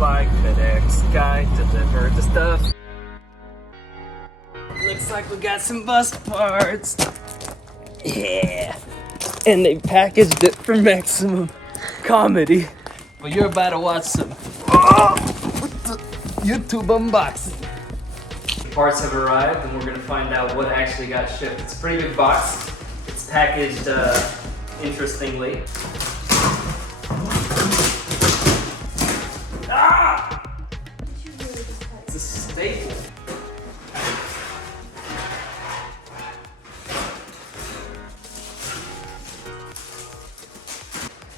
like FedEx guy delivered the stuff. Looks like we got some bus parts. Yeah. And they packaged it for maximum comedy. But you're about to watch some YouTube unboxing. The parts have arrived and we're gonna find out what actually got shipped. It's a pretty big box. It's packaged interestingly. Ah! It's a staple.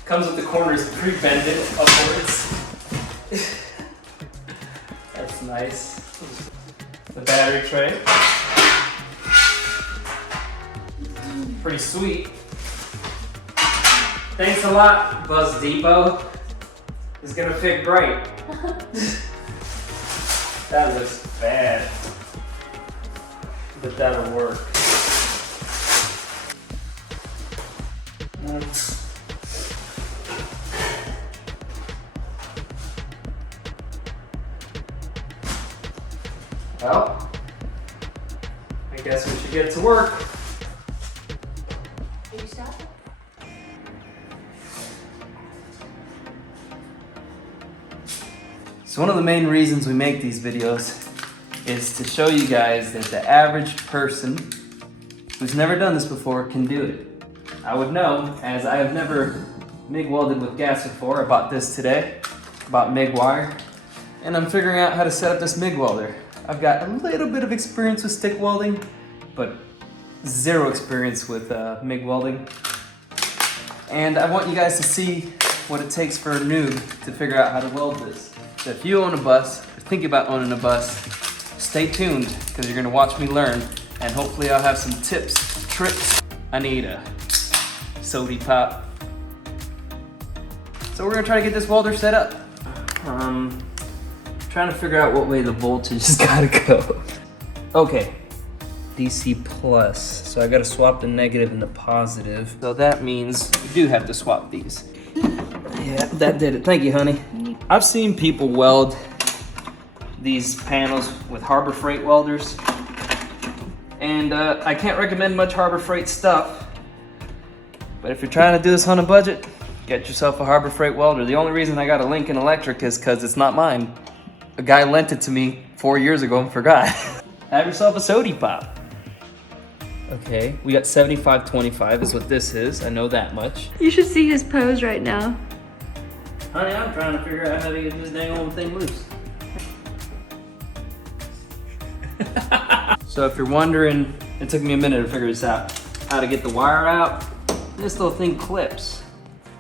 Comes with the corners pre-bended upwards. That's nice. The battery tray. Pretty sweet. Thanks a lot, Buzz Depot. It's gonna fit great. That looks bad, but that'll work. Well, I guess we should get to work. Are you stopping? So one of the main reasons we make these videos is to show you guys that the average person who's never done this before can do it. I would know, as I have never MIG welded with gas before. I bought this today, bought MIG wire, and I'm figuring out how to set up this MIG welder. I've got a little bit of experience with stick welding, but zero experience with MIG welding. And I want you guys to see what it takes for a noob to figure out how to weld this. So if you own a bus, or think about owning a bus, stay tuned, because you're gonna watch me learn, and hopefully I'll have some tips, tricks. I need a sody pop. So we're gonna try to get this welder set up. Trying to figure out what way the voltage has gotta go. Okay, DC plus. So I gotta swap the negative and the positive. So that means we do have to swap these. Yeah, that did it. Thank you, honey. I've seen people weld these panels with Harbor Freight welders. And I can't recommend much Harbor Freight stuff. But if you're trying to do this on a budget, get yourself a Harbor Freight welder. The only reason I got a Lincoln Electric is because it's not mine. A guy lent it to me 4 years ago and forgot. Have yourself a sody pop. Okay, we got 75-25 is what this is. I know that much. You should see his pose right now. Honey, I'm trying to figure out how to get this dang old thing loose. So if you're wondering, it took me a minute to figure this out, how to get the wire out, this little thing clips.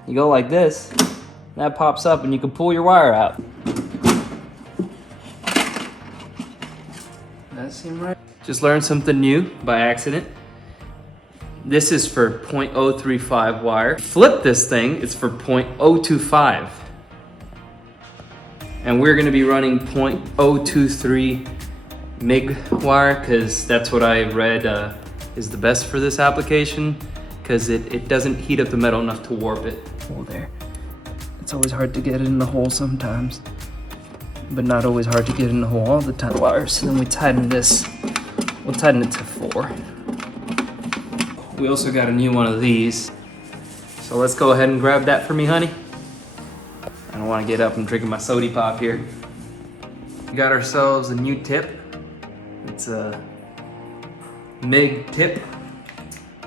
You go like this, that pops up and you can pull your wire out. That seem right? Just learned something new by accident. This is for 0.035 wire. Flip this thing, it's for 0.025. And we're gonna be running 0.023 MIG wire, because that's what I read is the best for this application, because it doesn't heat up the metal enough to warp it. Oh, there. It's always hard to get it in the hole sometimes, but not always hard to get in the hole all the time. Wires. So then we tighten this. We'll tighten it to 4. We also got a new one of these. So let's go ahead and grab that for me, honey. I don't want to get up and drinking my sody pop here. We got ourselves a new tip. It's a MIG tip,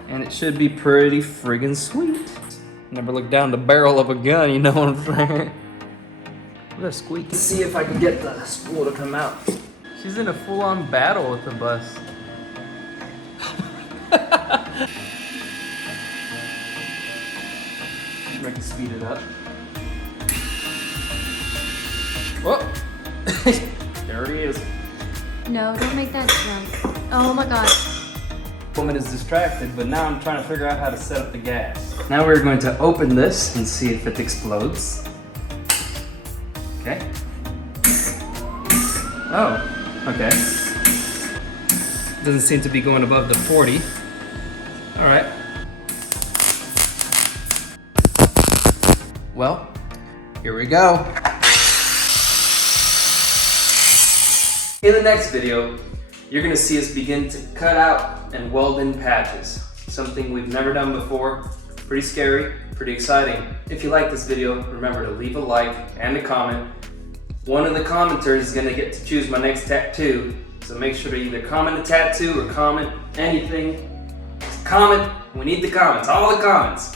and it should be pretty friggin' sweet. Never look down the barrel of a gun, you know what I'm saying? What a squeak. Let's see if I can get the spool to come out. She's in a full-on battle with the bus. I can speed it up. Whoa! There he is. No, don't make that jump. Oh my god. Woman is distracted, but now I'm trying to figure out how to set up the gas. Now we're going to open this and see if it explodes. Okay. Oh, okay. Doesn't seem to be going above the 40. All right. Well, here we go. In the next video, you're gonna see us begin to cut out and weld in patches. Something we've never done before. Pretty scary, pretty exciting. If you like this video, remember to leave a like and a comment. One of the commenters is gonna get to choose my next tattoo. So make sure to either comment a tattoo or comment anything. Just comment, we need the comments, all the comments.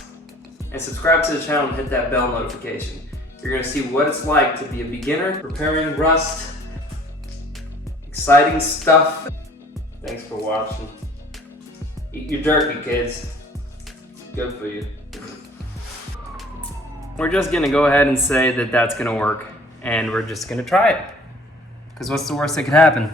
And subscribe to the channel and hit that bell notification. You're gonna see what it's like to be a beginner, repairing rust, exciting stuff. Thanks for watching. Eat your jerky, kids. Good for you. We're just gonna go ahead and say that that's gonna work, and we're just gonna try it. Because what's the worst that could happen?